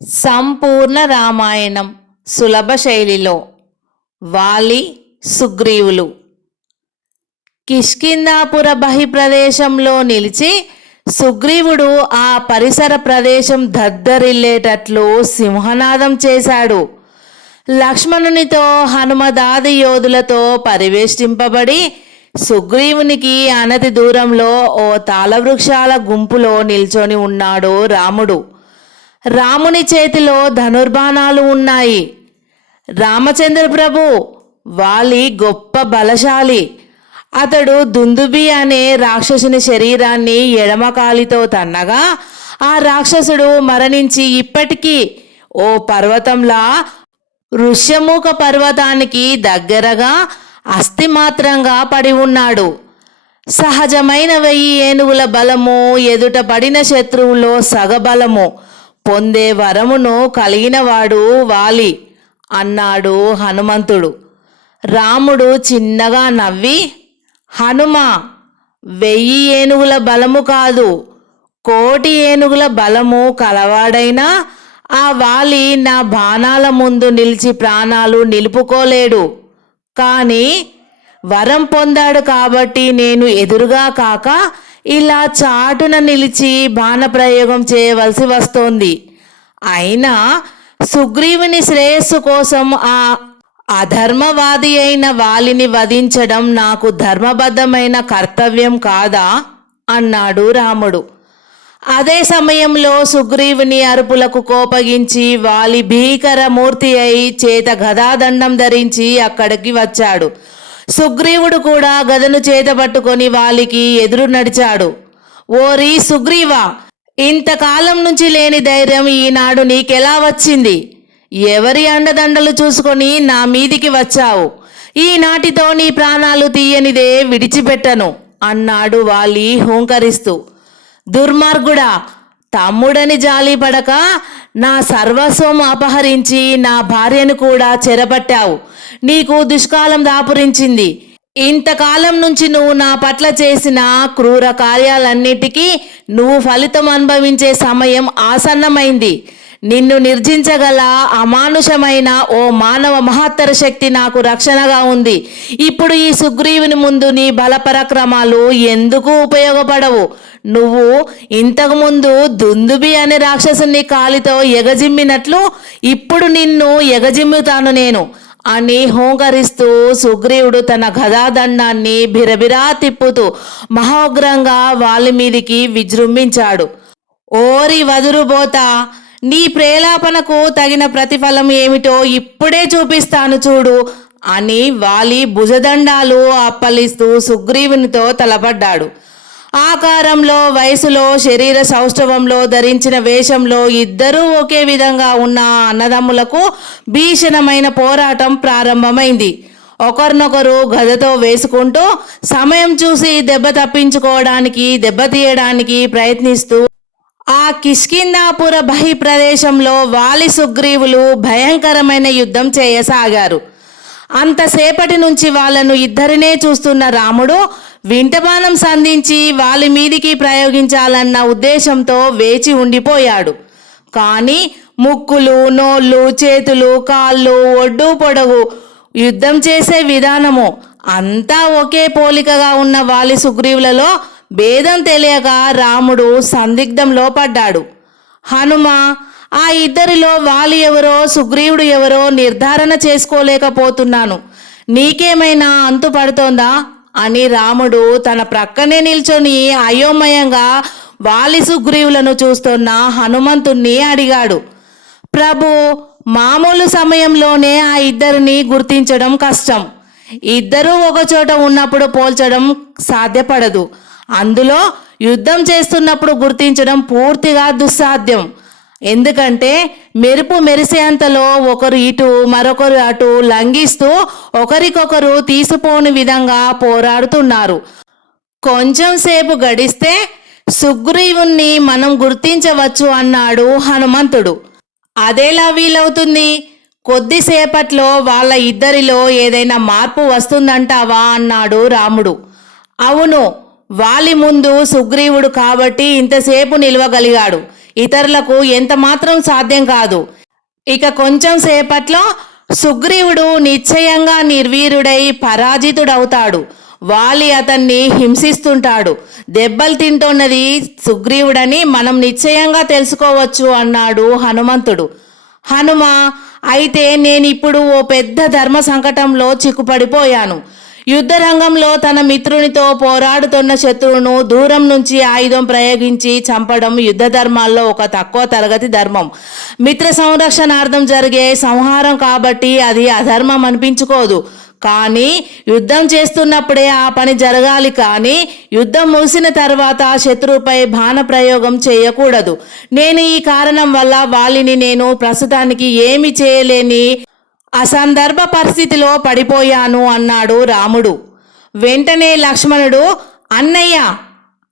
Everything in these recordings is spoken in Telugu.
సంపూర్ణ రామాయణం సులభ శైలిలో వాలి సుగ్రీవులు కిష్కింధాపుర బహిప్రదేశంలో నిలిచి సుగ్రీవుడు ఆ పరిసర ప్రదేశం దద్దరిల్లేటట్లు సింహనాదం చేశాడు. లక్ష్మణునితో హనుమదాది యోధులతో పరివేష్టింపబడి సుగ్రీవునికి అనతి దూరంలో ఓ తాళవృక్షాల గుంపులో నిల్చొని ఉన్నాడు రాముడు. రాముని చేతిలో ధనుర్బాణాలు ఉన్నాయి. రామచంద్ర ప్రభు వాలి గొప్ప బలశాలి. అతడు దుందుబి అనే రాక్షసుని శరీరాన్ని ఎడమకాలితో తన్నగా ఆ రాక్షసుడు మరణించి ఇప్పటికీ ఓ పర్వతంలా ఋష్యముఖ పర్వతానికి దగ్గరగా అస్థిమాత్రంగా పడి ఉన్నాడు. సహజమైన 1000 ఏనుగుల బలము, ఎదుట పడిన శత్రువులో సగబలము పొందే వరమును కలిగినవాడు వాలి అన్నాడు హనుమంతుడు. రాముడు చిన్నగా నవ్వి, హనుమ 1000 ఏనుగుల బలము కాదు, 1,000,000 ఏనుగుల బలము కలవాడైనా ఆ వాలి నా బాణాల ముందు నిలిచి ప్రాణాలు నిలుపుకోలేడు. కానీ వరం పొందాడు కాబట్టి నేను ఎదురుగా కాక ఇలా చాటున నిలిచి బాణప్రయోగం చేయవలసి వస్తోంది. అయినా సుగ్రీవుని శ్రేయస్సు కోసం ఆ అధర్మవాది అయిన వాలిని వధించడం నాకు ధర్మబద్ధమైన కర్తవ్యం కాదా అన్నాడు రాముడు. అదే సమయంలో సుగ్రీవుని అరుపులకు కోపగించి వాలి భీకర మూర్తి అయి చేత గదాదండం ధరించి అక్కడికి వచ్చాడు. సుగ్రీవుడు కూడా గదను చేత పట్టుకొని వాలికి ఎదురు నడిచాడు. ఓరి సుగ్రీవా, ఇంతకాలం నుంచి లేని ధైర్యం ఈనాడు నీకెలా వచ్చింది? ఎవరి అండదండలు చూసుకొని నా మీదికి వచ్చావు? ఈనాటితో నీ ప్రాణాలు తీయనిదే విడిచిపెట్టను అన్నాడు వాలి హూంకరిస్తూ. దుర్మార్గుడా, తమ్ముడని జాలి పడక నా సర్వస్వం అపహరించి నా భార్యను కూడా చెరపట్టావు. నీకు దుష్కాలం దాపురించింది. ఇంతకాలం నుంచి నువ్వు నా పట్ల చేసిన క్రూర కార్యాలన్నిటికీ నువ్వు ఫలితం అనుభవించే సమయం ఆసన్నమైంది. నిన్ను నిర్జించగల అమానుషమైన ఓ మానవ మహత్తర శక్తి నాకు రక్షణగా ఉంది. ఇప్పుడు ఈ సుగ్రీవుని ముందు నీ బలపరాక్రమాలు ఎందుకు ఉపయోగపడవు? నువ్వు ఇంతకుముందు దుందుబి అనే రాక్షసుని కాలితో ఎగజిమ్మినట్లు ఇప్పుడు నిన్ను ఎగజిమ్ముతాను నేను అని హోంకరిస్తూ సుగ్రీవుడు తన గదాదండాన్ని బిరబిరా తిప్పుతూ మహోగ్రంగా వాలి మీదికి విజృంభించాడు. ఓరి వదురుబోతా, నీ ప్రేలాపనకు తగిన ప్రతిఫలం ఏమిటో ఇప్పుడే చూపిస్తాను చూడు అని వాలి భుజదండాలు అప్పలిస్తూ సుగ్రీవునితో తలపడ్డాడు. ఆకారంలో, వయసులో, శరీర సౌష్ఠవంలో, ధరించిన వేషంలో ఇద్దరూ ఒకే విధంగా ఉన్న అన్నదమ్ములకు భీషణమైన పోరాటం ప్రారంభమైంది. ఒకరినొకరు గదతో వేసుకుంటూ సమయం చూసి దెబ్బ తప్పించుకోవడానికి, దెబ్బతీయడానికి ప్రయత్నిస్తూ ఆ కిష్కింధాపుర బహి ప్రదేశంలో వాలి సుగ్రీవులు భయంకరమైన యుద్ధం చేయసాగారు. అంతసేపటి నుంచి వాళ్ళను ఇద్దరినే చూస్తున్న రాముడు వింటబాణం సంధించి వాలి మీదికి ప్రయోగించాలన్న ఉద్దేశంతో వేచి ఉండిపోయాడు. కానీ ముక్కులు, నోళ్ళు, చేతులు, కాళ్ళు, ఒడ్డు పొడవు, యుద్ధం చేసే విధానము అంతా ఒకే పోలికగా ఉన్న వాలి సుగ్రీవులలో భేదం తెలియక రాముడు సందిగ్ధంలో పడ్డాడు. హనుమ, ఆ ఇద్దరిలో వాలి ఎవరో సుగ్రీవుడు ఎవరో నిర్ధారణ చేసుకోలేకపోతున్నాను. నీకేమైనా అంతు పడుతోందా అని రాముడు తన ప్రక్కనే నిల్చొని అయోమయంగా వాలి సుగ్రీవులను చూస్తున్న హనుమంతుణ్ణి అడిగాడు. ప్రభు, మామూలు సమయంలోనే ఆ ఇద్దరిని గుర్తించడం కష్టం. ఇద్దరూ ఒకచోట ఉన్నప్పుడు పోల్చడం సాధ్యపడదు. అందులో యుద్ధం చేస్తున్నప్పుడు గుర్తించడం పూర్తిగా దుస్సాధ్యం. ఎందుకంటే మెరుపు మెరిసేంతలో ఒకరు ఇటు మరొకరు అటు లంఘిస్తూ ఒకరికొకరు తీసిపోని విధంగా పోరాడుతున్నారు. కొంచెం సేపు గడిస్తే సుగ్రీవుణ్ణి మనం గుర్తించవచ్చు అన్నాడు హనుమంతుడు. అదేలా వీలవుతుంది? కొద్దిసేపట్లో వాళ్ళ ఇద్దరిలో ఏదైనా మార్పు వస్తుందంటావా అన్నాడు రాముడు. అవును, వాలి ముందు సుగ్రీవుడు కాబట్టి ఇంతసేపు నిలవగలిగాడు. ఇతరులకు ఎంత మాత్రం సాధ్యం కాదు. ఇక కొంచెం సేపట్లో సుగ్రీవుడు నిశ్చయంగా నిర్వీర్యుడై పరాజితుడవుతాడు. వాలి అతన్ని హింసిస్తుంటాడు. దెబ్బలు తింటున్నది సుగ్రీవుడని మనం నిశ్చయంగా తెలుసుకోవచ్చు అన్నాడు హనుమంతుడు. హనుమ, అయితే నేనిప్పుడు ఓ పెద్ద ధర్మ సంకటంలో చిక్కుపడిపోయాను. యుద్ధ రంగంలో తన మిత్రునితో పోరాడుతున్న శత్రువును దూరం నుంచి ఆయుధం ప్రయోగించి చంపడం యుద్ధ ధర్మాల్లో ఒక తక్కువ తరగతి ధర్మం. మిత్ర సంరక్షణార్థం జరిగే సంహారం కాబట్టి అది అధర్మం అనిపించుకోదు. కానీ యుద్ధం చేస్తున్నప్పుడే ఆ పని జరగాలి. కానీ యుద్ధం ముగిసిన తర్వాత శత్రువుపై బాణ ప్రయోగం చేయకూడదు. నేను ఈ కారణం వల్ల వాలిని నేను ప్రస్తుతానికి ఏమి చేయలేని అసందర్భ పరిస్థితిలో పడిపోయాను అన్నాడు రాముడు. వెంటనే లక్ష్మణుడు, అన్నయ్య,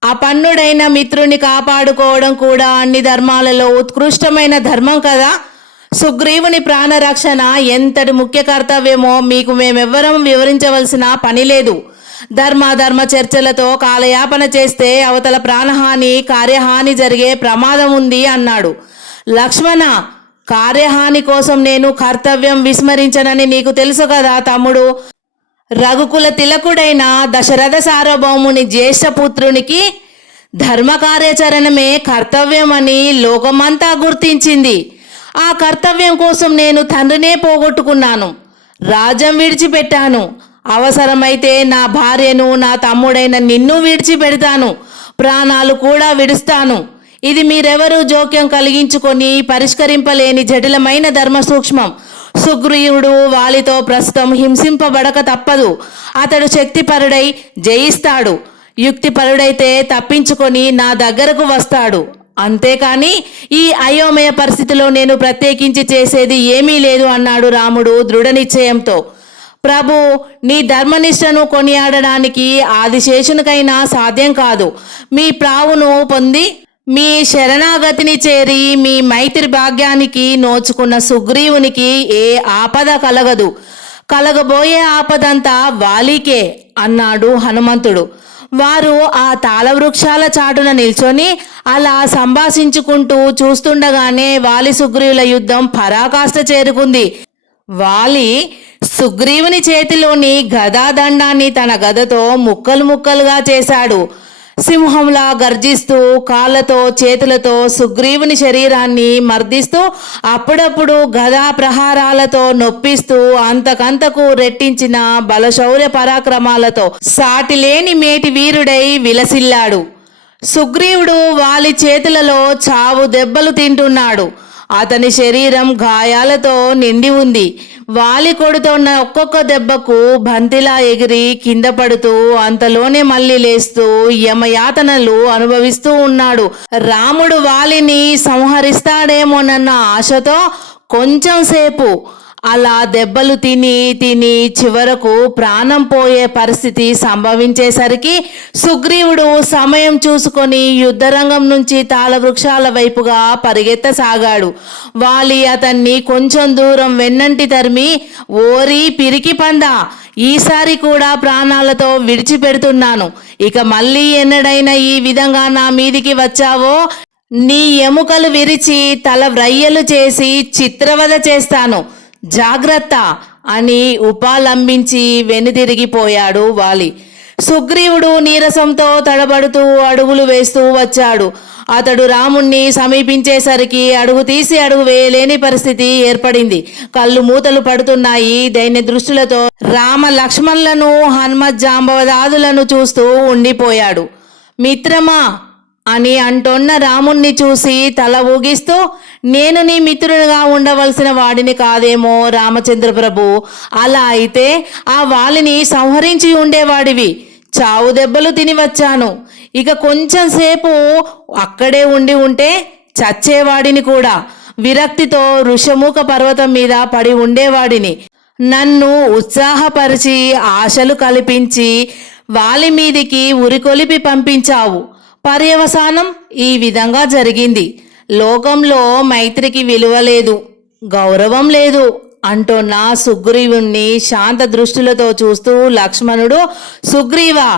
అపన్నుడైన మిత్రుని కాపాడుకోవడం కూడా అన్ని ధర్మాలలో ఉత్కృష్టమైన ధర్మం కదా. సుగ్రీవుని ప్రాణరక్షణ ఎంతటి ముఖ్య కర్తవ్యమో మీకు మేమెవ్వరం వివరించవలసిన పని లేదు. ధర్మ చర్చలతో కాలయాపన చేస్తే అవతల ప్రాణహాని కార్యహాని జరిగే ప్రమాదం ఉంది అన్నాడు. లక్ష్మణ, కార్యహాని కోసం నేను కర్తవ్యం విస్మరించనని నీకు తెలుసు కదా తమ్ముడు. రఘుకుల తిలకుడైన దశరథ సార్వభౌముని జ్యేష్ఠపుత్రునికి ధర్మ కార్యాచరణమే కర్తవ్యమని లోకమంతా గుర్తించింది. ఆ కర్తవ్యం కోసం నేను తండ్రినే పోగొట్టుకున్నాను, రాజ్యం విడిచిపెట్టాను. అవసరమైతే నా భార్యను, నా తమ్ముడైన నిన్ను విడిచిపెడతాను, ప్రాణాలు కూడా విడుస్తాను. ఇది మీరెవరూ జోక్యం కలిగించుకొని పరిష్కరింపలేని జటిలమైన ధర్మ సూక్ష్మం. సుగ్రీవుడు వాలితో ప్రస్తుతం హింసింపబడక తప్పదు. అతడు శక్తిపరుడై జయిస్తాడు, యుక్తిపరుడైతే తప్పించుకొని నా దగ్గరకు వస్తాడు. అంతేకాని ఈ అయోమయ పరిస్థితిలో నేను ప్రత్యేకించి చేసేది ఏమీ లేదు అన్నాడు రాముడు దృఢ నిశ్చయంతో. ప్రభు, నీ ధర్మనిష్టను కొనియాడడానికి ఆదిశేషునికైనా సాధ్యం కాదు. మీ ప్రావును పొంది మీ శరణాగతిని చేరి మీ మైత్రి భాగ్యానికి నోచుకున్న సుగ్రీవునికి ఏ ఆపద కలగదు. కలగబోయే ఆపదంతా వాలికే అన్నాడు హనుమంతుడు. వారు ఆ తాళవృక్షాల చాటున నిల్చొని అలా సంభాషించుకుంటూ చూస్తుండగానే వాలి సుగ్రీవుల యుద్ధం పరాకాష్ఠ చేరుకుంది. వాలి సుగ్రీవుని చేతిలోని గదాదండాన్ని తన గదతో ముక్కలు ముక్కలుగా చేశాడు. సింహంలా గర్జిస్తూ కాళ్ళతో చేతులతో సుగ్రీవుని శరీరాన్ని మర్దిస్తూ అప్పుడప్పుడు గదా ప్రహారాలతో నొప్పిస్తూ అంతకంతకు రెట్టించిన బలశౌర్య పరాక్రమాలతో సాటిలేని మేటి వీరుడై విలసిల్లాడు. సుగ్రీవుడు వాలి చేతులలో చావు దెబ్బలు తింటున్నాడు. అతని శరీరం గాయాలతో నిండి ఉంది. వాలి కొడుతోన్న ఒక్కొక్క దెబ్బకు బంతిలా ఎగిరి కింద పడుతూ అంతలోనే మళ్ళీ లేస్తూ యమయాతనలు అనుభవిస్తూ ఉన్నాడు. రాముడు వాలిని సంహరిస్తాడేమోనన్న ఆశతో కొంచెం సేపు అలా దెబ్బలు తిని తిని చివరకు ప్రాణం పోయే పరిస్థితి సంభవించేసరికి సుగ్రీవుడు సమయం చూసుకొని యుద్ధరంగం నుంచి తాళవృక్షాల వైపుగా పరిగెత్తసాగాడు. వాలి అతన్ని కొంచెం దూరం వెన్నంటి తరిమి, ఓరి పిరికి పందా, ఈసారి కూడా ప్రాణాలతో విడిచిపెడుతున్నాను. ఇక మళ్ళీ ఎన్నడైనా ఈ విధంగా నా మీదికి వచ్చావో నీ ఎముకలు విరిచి తల వ్రయ్యలు చేసి చిత్రవద చేస్తాను, జాగ్రత్త అని ఉపాలంబించి వెనుదిరిగిపోయాడు వాలి. సుగ్రీవుడు నీరసంతో తడబడుతూ అడుగులు వేస్తూ వచ్చాడు. అతడు రాముణ్ణి సమీపించేసరికి అడుగు తీసి అడుగు వేయలేని పరిస్థితి ఏర్పడింది. కళ్ళు మూతలు పడుతున్నాయి. దైన్య దృష్టిలతో రామ లక్ష్మణులను హనుమత్ జాంబవదాదులను చూస్తూ ఉండిపోయాడు. మిత్రమా అని అంటోన్న రాముణ్ణి చూసి తల ఊగిస్తూ, నేను నీ మిత్రునిగా ఉండవలసిన వాడిని కాదేమో రామచంద్ర ప్రభు. అలా అయితే ఆ వాలిని సంహరించి ఉండేవాడివి. చావు దెబ్బలు తిని వచ్చాను. ఇక కొంచెం సేపు అక్కడే ఉంటే చచ్చేవాడిని కూడా. విరక్తితో ఋషముఖ పర్వతం మీద పడి ఉండేవాడిని. నన్ను ఉత్సాహపరిచి ఆశలు కల్పించి వాలి మీదికి ఉరికొలిపి పంపించావు. పర్యవసానం ఈ విధంగా జరిగింది. లోకంలో మైత్రికి విలువ లేదు, గౌరవం లేదు అంటున్న సుగ్రీవుణ్ణి శాంత దృష్టిలతో చూస్తూ లక్ష్మణుడు, సుగ్రీవా,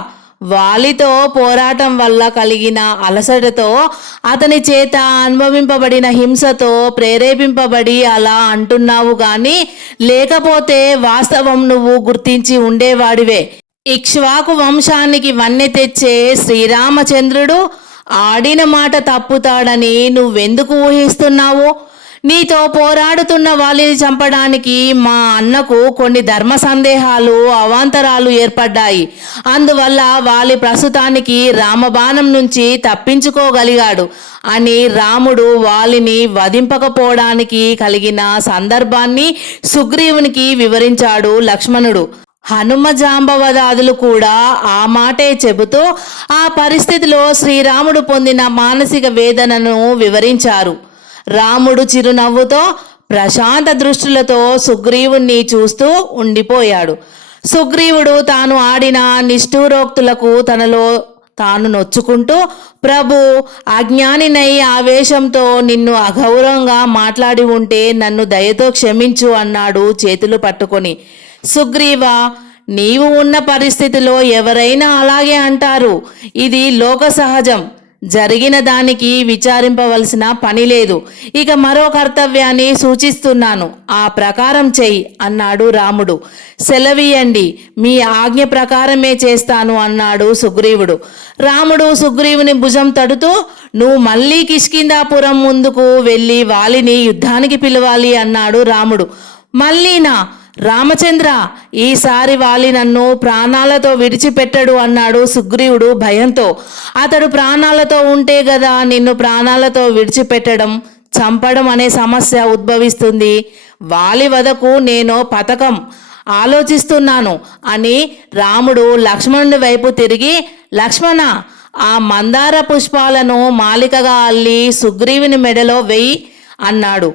వాలితో పోరాటం వల్ల కలిగిన అలసటతో, అతని చేత అనుభవింపబడిన హింసతో ప్రేరేపింపబడి అలా అంటున్నావు గాని లేకపోతే వాస్తవం నువ్వు గుర్తించి ఉండేవాడివే. ఇక్ష్వాకు వంశానికి వన్నె తెచ్చే శ్రీరామచంద్రుడు ఆడిన మాట తప్పుతాడని నువ్వెందుకు ఊహిస్తున్నావు? నీతో పోరాడుతున్న వాలిని చంపడానికి మా అన్నకు కొన్ని ధర్మ సందేహాలు అవాంతరాలు ఏర్పడ్డాయి. అందువల్ల వాలి ప్రస్తుతానికి రామబాణం నుంచి తప్పించుకోగలిగాడు అని రాముడు వాలిని వధింపకపోవడానికి కలిగిన సందర్భాన్ని సుగ్రీవునికి వివరించాడు లక్ష్మణుడు. హనుమ జాంబవదాదులు కూడా ఆ మాటే చెబుతూ ఆ పరిస్థితిలో శ్రీరాముడు పొందిన మానసిక వేదనను వివరించారు. రాముడు చిరునవ్వుతో ప్రశాంత దృష్టిలతో సుగ్రీవుణ్ణి చూస్తూ ఉండిపోయాడు. సుగ్రీవుడు తాను ఆడిన నిష్ఠూరోక్తులకు తనలో తాను నొచ్చుకుంటూ, ప్రభు, అజ్ఞానినై ఆవేశంతో నిన్ను అగౌరవంగా మాట్లాడి ఉంటే నన్ను దయతో క్షమించు అన్నాడు చేతులు పట్టుకొని. సుగ్రీవా, నీవు ఉన్న పరిస్థితిలో ఎవరైనా అలాగే అంటారు. ఇది లోక సహజం. జరిగిన దానికి విచారింపవలసిన పని లేదు. ఇక మరో కర్తవ్యాన్ని సూచిస్తున్నాను, ఆ ప్రకారం చెయ్యి అన్నాడు రాముడు. సెలవీయండి, మీ ఆజ్ఞ ప్రకారమే చేస్తాను అన్నాడు సుగ్రీవుడు. రాముడు సుగ్రీవుని భుజం తడుతూ, నువ్వు మళ్ళీ కిష్కింధాపురం ముందుకు వెళ్ళి వాలిని యుద్ధానికి పిలవాలి అన్నాడు రాముడు. మళ్ళీనా? రామచంద్ర, ఈసారి వాలి నన్ను ప్రాణాలతో విడిచిపెట్టడు అన్నాడు సుగ్రీవుడు భయంతో. అతడు ప్రాణాలతో ఉంటే గదా నిన్ను ప్రాణాలతో విడిచిపెట్టడం, చంపడం అనే సమస్య ఉద్భవిస్తుంది. వాలి వదకు నేను పథకం ఆలోచిస్తున్నాను అని రాముడు లక్ష్మణుడి వైపు తిరిగి, లక్ష్మణ, ఆ మందార పుష్పాలను మాలికగా అల్లి సుగ్రీవుని మెడలో వెయ్యి అన్నాడు.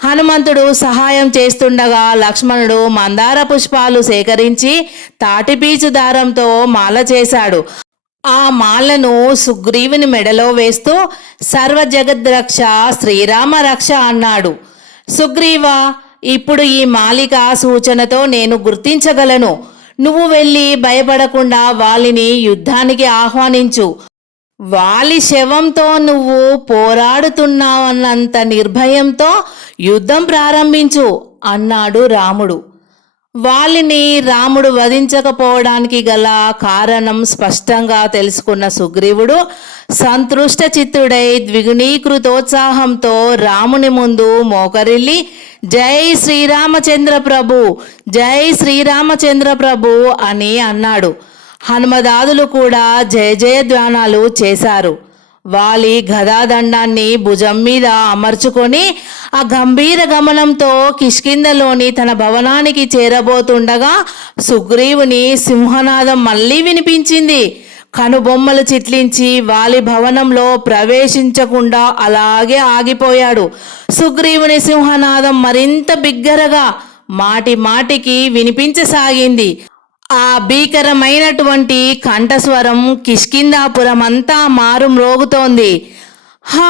హనుమంతుడు సహాయం చేస్తుండగా లక్ష్మణుడు మందార పుష్పాలు సేకరించి తాటిపీచు దారంతో మాల చేశాడు. ఆ మాలను సుగ్రీవుని మెడలో వేస్తూ సర్వ జగద్రక్ష శ్రీరామ రక్ష అన్నాడు. సుగ్రీవా, ఇప్పుడు ఈ మాలిక సూచనతో నేను గుర్తించగలను. నువ్వు వెళ్ళి భయపడకుండా వాలిని యుద్ధానికి ఆహ్వానించు. వాలి శవంతో నువ్వు పోరాడుతున్నావన్నంత నిర్భయంతో యుద్ధం ప్రారంభించు అన్నాడు రాముడు. వాలిని రాముడు వధించకపోవడానికి గల కారణం స్పష్టంగా తెలుసుకున్న సుగ్రీవుడు సంతృష్ట చిత్తుడై ద్విగుణీకృతోత్సాహంతో రాముని ముందు మోకరిల్లి, జై శ్రీరామచంద్ర ప్రభు, జై శ్రీరామచంద్ర ప్రభు అని అన్నాడు. హనుమదాదులు కూడా జయ జయధ్వానాలు చేశారు. వాలి గదాదండాన్ని భుజం మీద అమర్చుకొని ఆ గంభీర గమనంతో కిష్కింధలోని తన భవనానికి చేరబోతుండగా సుగ్రీవుని సింహనాదం మళ్ళీ వినిపించింది. కనుబొమ్మలు చిట్లించి వాలి భవనంలో ప్రవేశించకుండా అలాగే ఆగిపోయాడు. సుగ్రీవుని సింహనాదం మరింత బిగ్గరగా మాటి మాటికి వినిపించసాగింది. ఆ భీకరమైనటువంటి కంఠస్వరం కిష్కింధాపురం అంతా మారు మ్రోగుతోంది. హా,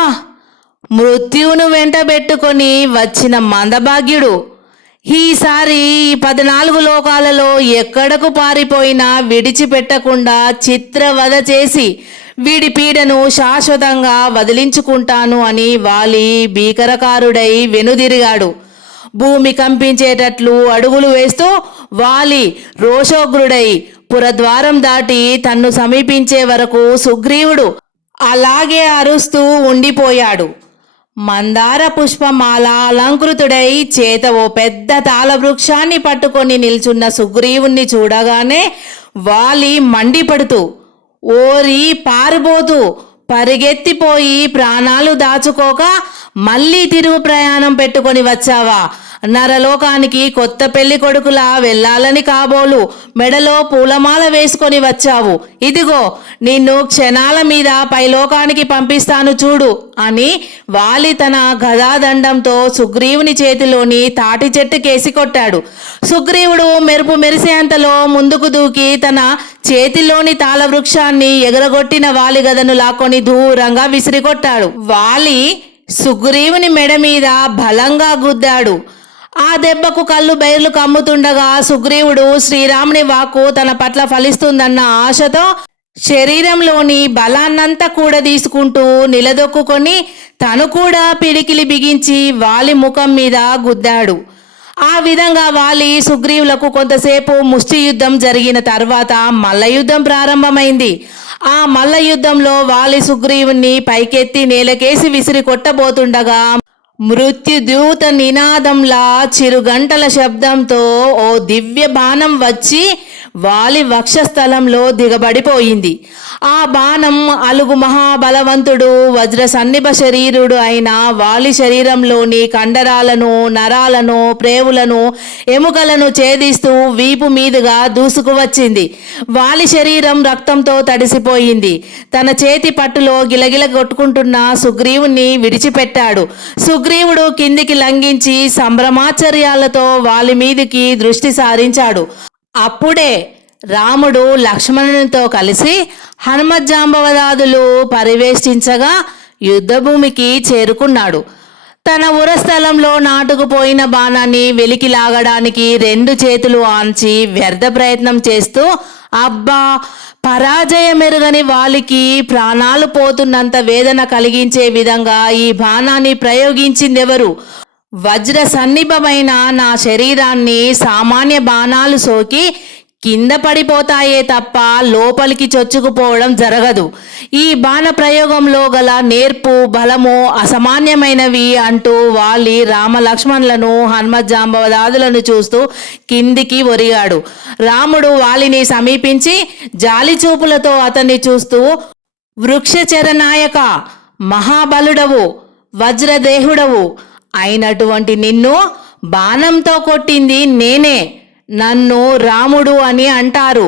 మృత్యువును వెంటబెట్టుకొని వచ్చిన మందభాగ్యుడు ఈసారి 14 లోకాలలో ఎక్కడకు పారిపోయినా విడిచిపెట్టకుండా చిత్రవధ చేసి వీడి పీడను శాశ్వతంగా వదిలించుకుంటాను అని వాలి భీకరకారుడై వెనుదిరిగాడు. భూమి కంపించేటట్లు అడుగులు వేస్తూ వాలి రోషోగ్రుడై పురద్వారం దాటి తన్ను సమీపించే వరకు సుగ్రీవుడు అలాగే అరుస్తూ ఉండిపోయాడు. మందార పుష్పమాల అలంకృతుడై చేత ఓ పెద్ద తాళవృక్షాన్ని పట్టుకొని నిల్చున్న సుగ్రీవుణ్ణి చూడగానే వాలి మండిపడుతూ, ఓరి పారిపోతూ పరిగెత్తిపోయి ప్రాణాలు దాచుకోక మళ్ళీ తిరుగు ప్రయాణం పెట్టుకొని వచ్చావా? నరలోకానికి కొత్త పెళ్లి కొడుకులా వెళ్ళాలని కాబోలు మెడలో పూలమాల వేసుకొని వచ్చావు. ఇదిగో నిన్ను క్షణాల మీద పైలోకానికి పంపిస్తాను చూడు అని వాలి తన గదాదండంతో సుగ్రీవుని చేతిలోని తాటి చెట్టు కేసి కొట్టాడు. సుగ్రీవుడు మెరుపు మెరిసేంతలో ముందుకు దూకి తన చేతిలోని తాళవృక్షాన్ని ఎగరగొట్టిన వాలి గదను లాక్కొని దూరంగా విసిరికొట్టాడు. వాలి సుగ్రీవుని మెడ మీద బలంగా గుద్దాడు. ఆ దెబ్బకు కళ్ళు బైర్లు కమ్ముతుండగా సుగ్రీవుడు శ్రీరాముని వాక్కు తన పట్ల ఫలిస్తుందన్న ఆశతో శరీరంలోని బలాన్నంతా కూడా తీసుకుంటూ నిలదొక్కుని తను కూడా పిడికిలి బిగించి వాలి ముఖం మీద గుద్దాడు. ఆ విధంగా వాలి సుగ్రీవులకు కొంతసేపు ముష్టి యుద్ధం జరిగిన తర్వాత మల్ల యుద్ధం ప్రారంభమైంది. ఆ మల్ల యుద్ధంలో వాలి సుగ్రీవుని పైకెత్తి నేలకేసి విసిరి కొట్టబోతుండగా మృత్యుదూత నినాదంలా చిరుగంటల శబ్దంతో ఓ దివ్య బాణం వచ్చి వాలి వక్షస్థలంలో దిగబడిపోయింది. ఆ బాణం అలుగు మహాబలవంతుడు వజ్ర సన్నిభ శరీరుడు అయిన వాలి శరీరంలోని కండరాలను, నరాలను, ప్రేవులను, ఎముకలను ఛేదిస్తూ వీపు మీదుగా దూసుకువచ్చింది. వాలి శరీరం రక్తంతో తడిసిపోయింది. తన చేతి పట్టులో గిలగిల కొట్టుకుంటున్న సుగ్రీవుని విడిచిపెట్టాడు. సుగ్రీవుడు కిందికి లంఘించి సంభ్రమాచర్యాలతో వాలి మీదికి దృష్టి సారించాడు. అప్పుడే రాముడు లక్ష్మణునితో కలిసి హనుమజ్జాంబవదాదులు పరివేష్టించగా యుద్ధభూమికి చేరుకున్నాడు. తన ఉరస్థలంలో నాటుకుపోయిన బాణాన్ని వెలికి లాగడానికి 2 చేతులు ఆంచి వ్యర్థ ప్రయత్నం చేస్తూ అబ్బా, పరాజయమెరుగని వాలికి ప్రాణాలు పోతున్నంత వేదన కలిగించే విధంగా ఈ బాణాన్ని ప్రయోగించిందెవరు? వజ్ర సన్నిభమైన నా శరీరాన్ని సామాన్య బాణాలు సోకి కింద పడిపోతాయే తప్ప లోపలికి చొచ్చుకుపోవడం జరగదు. ఈ బాణ ప్రయోగంలో గల నేర్పు, బలము అసామాన్యమైనవి అంటూ వాలి రామలక్ష్మణులను, హనుమజ్జాంబవదాదులను చూస్తూ కిందికి ఒరిగాడు. రాముడు వాలిని సమీపించి జాలి చూపులతో అతన్ని చూస్తూ, వృక్షచరనాయక, మహాబలుడవు, వజ్రదేహుడవు అయినటువంటి నిన్ను బాణంతో కొట్టింది నేనే. నన్ను రాముడు అని అంటారు.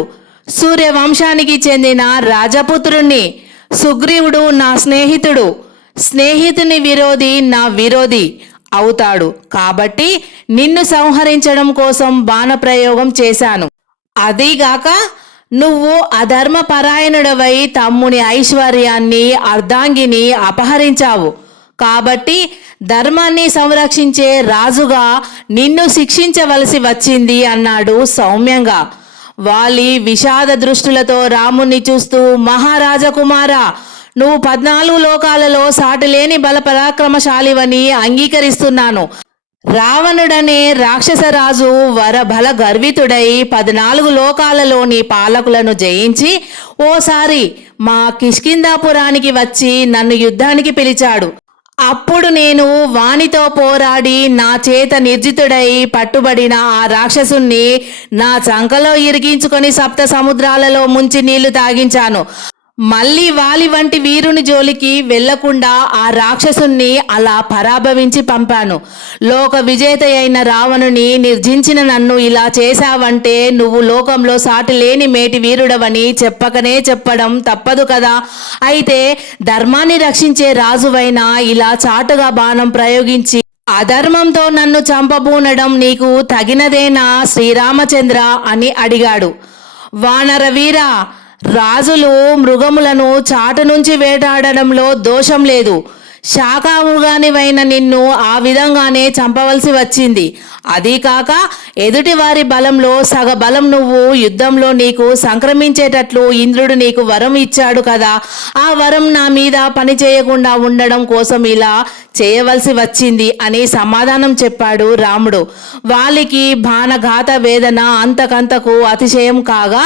సూర్యవంశానికి చెందిన రాజపుత్రుణ్ణి. సుగ్రీవుడు నా స్నేహితుడు. స్నేహితుని విరోధి నా విరోధి అవుతాడు. కాబట్టి నిన్ను సంహరించడం కోసం బాణప్రయోగం చేశాను. అదీగాక నువ్వు అధర్మపరాయణుడవై తమ్ముని ఐశ్వర్యాన్ని, అర్ధాంగిని అపహరించావు. కాబట్టి ధర్మాన్ని సంరక్షించే రాజుగా నిన్ను శిక్షించవలసి వచ్చింది అన్నాడు సౌమ్యంగా. వాలి విషాద దృష్టులతో రాముణ్ణి చూస్తూ, మహారాజకుమారా, నువ్వు 14 లోకాలలో సాటిలేని బల పరాక్రమశాలివని అంగీకరిస్తున్నాను. రావణుడనే రాక్షసరాజు వరబల గర్వితుడై 14 లోకాలలోని పాలకులను జయించి ఓసారి మా కిష్కింధాపురానికి వచ్చి నన్ను యుద్ధానికి పిలిచాడు. అప్పుడు నేను వానితో పోరాడి నా చేత నిర్జితుడై పట్టుబడిన ఆ రాక్షసుణ్ణి నా చంకలో ఇరిగించుకొని 7 సముద్రాలలో ముంచి నీళ్లు తాగించాను. మళ్ళీ వాలి వంటి వీరుని జోలికి వెళ్లకుండా ఆ రాక్షసుణ్ణి అలా పరాభవించి పంపాను. లోక విజేత అయిన రావణుని నిర్జించిన నన్ను ఇలా చేశావంటే నువ్వు లోకంలో సాటి లేని మేటి వీరుడవని చెప్పకనే చెప్పడం తప్పదు కదా. అయితే ధర్మాన్ని రక్షించే రాజువైనా ఇలా చాటుగా బాణం ప్రయోగించి అధర్మంతో నన్ను చంపబూనడం నీకు తగినదేనా శ్రీరామచంద్ర అని అడిగాడు. వానరవీరా, రాజులు మృగములను చాటు నుంచి వేటాడడంలో దోషం లేదు. శాఖామృగానివైన నిన్ను ఆ విధంగానే చంపవలసి వచ్చింది. అదీ కాక ఎదుటి వారి బలంలో సగ బలం నువ్వు యుద్ధంలో నీకు సంక్రమించేటట్లు ఇంద్రుడు నీకు వరం ఇచ్చాడు కదా. ఆ వరం నా మీద పని చేయకుండా ఉండడం కోసం ఇలా చేయవలసి వచ్చింది అని సమాధానం చెప్పాడు రాముడు. వాలికి బాణఘాత వేదన అంతకంతకు అతిశయం కాగా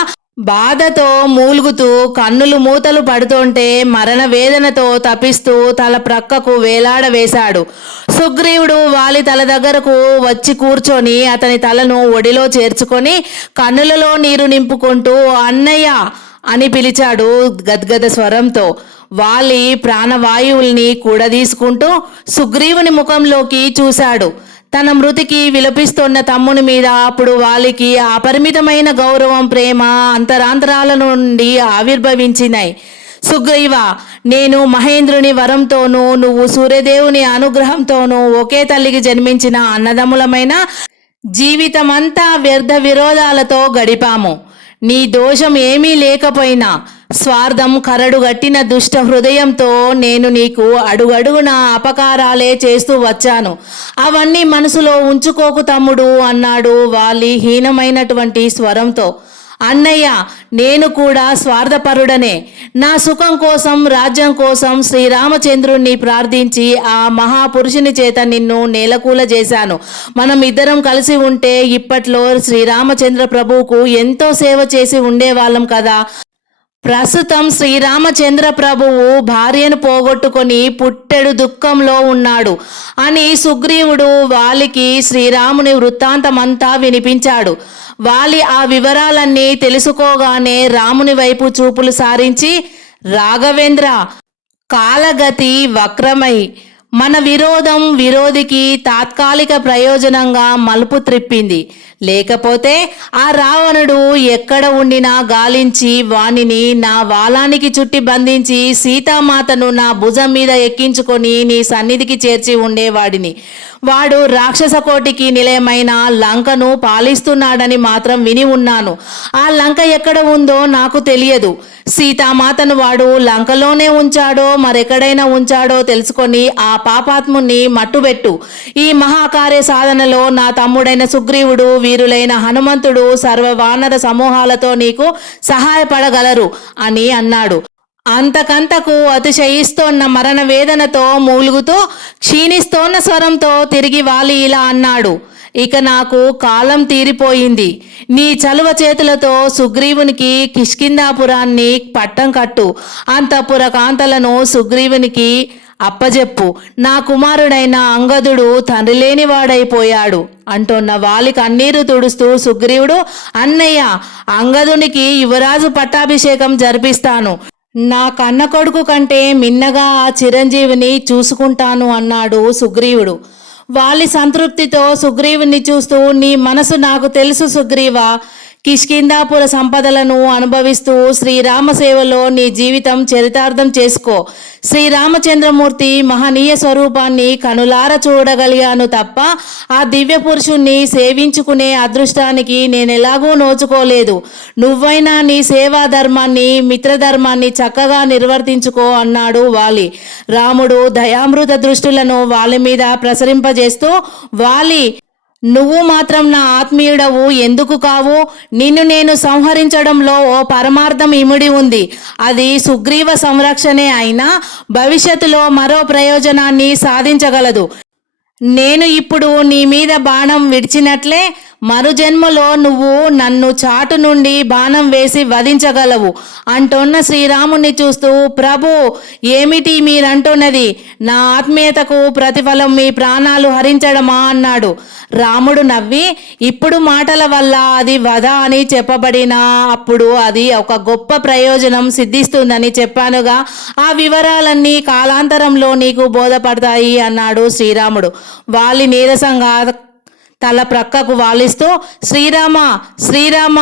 బాధతో మూలుగుతూ కన్నులు మూతలు పడుతుంటే మరణ వేదనతో తపిస్తూ తల ప్రక్కకు వేలాడవేశాడు. సుగ్రీవుడు వాలి తల దగ్గరకు వచ్చి కూర్చొని అతని తలను ఒడిలో చేర్చుకొని కన్నులలో నీరు నింపుకుంటూ అన్నయ్య అని పిలిచాడు గద్గద స్వరంతో. వాలి ప్రాణవాయువుల్ని కూడదీసుకుంటూ సుగ్రీవుని ముఖంలోకి చూశాడు. తన మృతికి విలపిస్తున్న తమ్ముని మీద అప్పుడు వాలికి అపరిమితమైన గౌరవం, ప్రేమ అంతరాంతరాల నుండి ఆవిర్భవించినాయి. సుగ్రీవ, నేను మహేంద్రుని వరంతోనూ నువ్వు సూర్యదేవుని అనుగ్రహంతోనూ ఒకే తల్లికి జన్మించిన అన్నదమ్ములమైన జీవితమంతా వ్యర్థ విరోధాలతో గడిపాము. నీ దోషం ఏమీ లేకపోయినా స్వార్థం కరడుగట్టిన దుష్ట హృదయంతో నేను నీకు అడుగడుగున అపకారాలే చేస్తూ వచ్చాను. అవన్నీ మనసులో ఉంచుకోకు తమ్ముడు అన్నాడు వాలి హీనమైనటువంటి స్వరంతో. అన్నయ్య, నేను కూడా స్వార్థపరుడనే. నా సుఖం కోసం, రాజ్యం కోసం శ్రీరామచంద్రుణ్ణి ప్రార్థించి ఆ మహాపురుషుని చేత నిన్ను నేలకూల చేశాను. మనం ఇద్దరం కలిసి ఉంటే ఇప్పట్లో శ్రీరామచంద్ర ప్రభువుకు ఎంతో సేవ చేసి ఉండేవాళ్ళం కదా. ప్రస్తుతం శ్రీరామచంద్ర ప్రభువు భార్యను పోగొట్టుకొని పుట్టెడు దుఃఖంలో ఉన్నాడు అని సుగ్రీవుడు వాలికి శ్రీరాముని వృత్తాంతమంతా వినిపించాడు. వాలి ఆ వివరాలన్నీ తెలుసుకోగానే రాముని వైపు చూపులు సారించి, రాఘవేంద్ర, కాలగతి వక్రమై మన విరోధం విరోధికి తాత్కాలిక ప్రయోజనంగా మలుపు త్రిప్పింది. లేకపోతే ఆ రావణుడు ఎక్కడ ఉండినా గాలించి వానిని నా వాలానికి చుట్టి బంధించి సీతామాతను నా భుజం మీద ఎక్కించుకొని నీ సన్నిధికి చేర్చి ఉండేవాడిని. వాడు రాక్షస కోటికి నిలయమైన లంకను పాలిస్తున్నాడని మాత్రం విని ఉన్నాను. ఆ లంక ఎక్కడ ఉందో నాకు తెలియదు. సీతామాతను వాడు లంకలోనే ఉంచాడో మరెక్కడైనా ఉంచాడో తెలుసుకొని ఆ పాపాత్ముని మట్టుబెట్టు. ఈ మహాకార్య సాధనలో నా తమ్ముడైన సుగ్రీవుడు, వీరులైన హనుమంతుడు సర్వవానర సమూహాలతో నీకు సహాయపడగలరు అని అన్నాడు. అంతకంతకు అతిశయిస్తోన్న మరణ వేదనతో మూలుగుతూ క్షీణిస్తోన్న స్వరంతో తిరిగి వాలి ఇలా అన్నాడు, ఇక నాకు కాలం తీరిపోయింది. నీ చలువ చేతులతో సుగ్రీవునికి కిష్కింధాపురాన్ని పట్టం కట్టు. అంతఃపుర కాంతలను సుగ్రీవునికి అప్పజెప్పు. నా కుమారుడైన అంగదుడు తండ్రి లేనివాడైపోయాడు అంటున్న వాలి కన్నీరు తుడుస్తూ సుగ్రీవుడు, అన్నయ్య, అంగదునికి యువరాజు పట్టాభిషేకం జరిపిస్తాను. నా కన్న కొడుకు కంటే మిన్నగా ఆ చిరంజీవిని చూసుకుంటాను అన్నాడు సుగ్రీవుడు. వాలి సంతృప్తితో సుగ్రీవుని చూస్తూ, నీ మనసు నాకు తెలుసు సుగ్రీవా. కిష్కింధాపుర సంపదలను అనుభవిస్తూ శ్రీరామ సేవలో నీ జీవితం చరితార్థం చేసుకో. శ్రీరామచంద్రమూర్తి మహనీయ స్వరూపాన్ని కనులార చూడగలిగాను తప్ప ఆ దివ్య పురుషుణ్ణి సేవించుకునే అదృష్టానికి నేనెలాగూ నోచుకోలేదు. నువ్వైనా నీ సేవా ధర్మాన్ని, మిత్రధర్మాన్ని చక్కగా నిర్వర్తించుకో అన్నాడు వాలి. రాముడు దయామృత దృష్టులను వాలి మీద ప్రసరింపజేస్తూ, వాలి, నువ్వు మాత్రం నా ఆత్మీయుడవు ఎందుకు కావు? నిన్ను నేను సంహరించడంలో ఓ పరమార్థం ఇమిడి ఉంది. అది సుగ్రీవ సంరక్షణే అయినా భవిష్యత్తులో మరో ప్రయోజనాన్ని సాధించగలదు. నేను ఇప్పుడు నీ మీద బాణం విడిచినట్లే మరుజన్మలో నువ్వు నన్ను చాటు నుండి బాణం వేసి వధించగలవు అంటున్న శ్రీరాముని చూస్తూ, ప్రభు, ఏమిటి మీరంటున్నది? నా ఆత్మీయతకు ప్రతిఫలం మీ ప్రాణాలు హరించడమా అన్నాడు. రాముడు నవ్వి, ఇప్పుడు మాటల వల్ల అది వధ అని చెప్పబడినా అప్పుడు అది ఒక గొప్ప ప్రయోజనం సిద్ధిస్తుందని చెప్పానుగా. ఆ వివరాలన్నీ కాలాంతరంలో నీకు బోధపడతాయి అన్నాడు శ్రీరాముడు. వాలి నీరసంగా తల ప్రక్కకు వాలిస్తూ, శ్రీరామ, శ్రీరామ,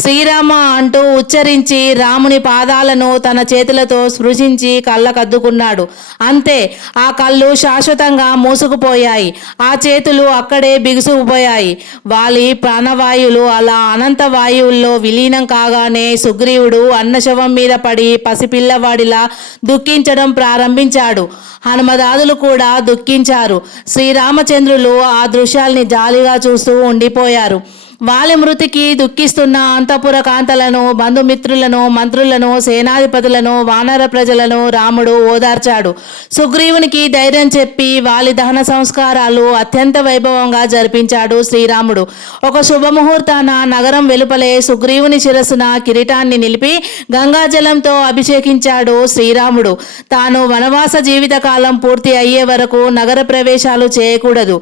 శ్రీరామ అంటూ ఉచ్చరించి రాముని పాదాలను తన చేతులతో స్పృశించి కళ్ళకద్దుకున్నాడు. అంతే, ఆ కళ్ళు శాశ్వతంగా మూసుకుపోయాయి. ఆ చేతులు అక్కడే బిగుసుకుపోయాయి. వాలి ప్రాణవాయువులు అలా అనంత వాయువుల్లో విలీనం కాగానే సుగ్రీవుడు అన్నశవం మీద పడి పసిపిల్లవాడిలా దుఃఖించడం ప్రారంభించాడు. హనుమదాదులు కూడా దుఃఖించారు. శ్రీరామచంద్రులు ఆ దృశ్యాల్ని జాలిగా చూస్తూ ఉండిపోయారు. వాలి మృతికి దుఃఖిస్తున్న అంతఃపుర కాంతలను, బంధుమిత్రులను, మంత్రులను, సేనాధిపతులను, వానర ప్రజలను రాముడు ఓదార్చాడు. సుగ్రీవునికి ధైర్యం చెప్పి వాలి దహన సంస్కారాలు అత్యంత వైభవంగా జరిపించాడు శ్రీరాముడు. ఒక శుభముహూర్తాన నగరం వెలుపలే సుగ్రీవుని శిరస్సున కిరీటాన్ని నిలిపి గంగాజలంతో అభిషేకించాడు శ్రీరాముడు. తాను వనవాస జీవితకాలం పూర్తి అయ్యే వరకు నగర ప్రవేశాలు చేయకూడదు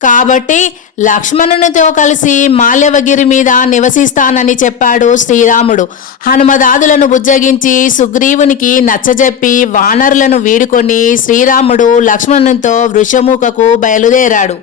కాబట్టి లక్ష్మణునితో కలిసి మాల్యవగిరి మీద నివసిస్తానని చెప్పాడు శ్రీరాముడు. హనుమదాదులను బుజ్జగించి సుగ్రీవునికి నచ్చజెప్పి వానరులను వీడుకొని శ్రీరాముడు లక్ష్మణునితో వృషముఖకు బయలుదేరాడు.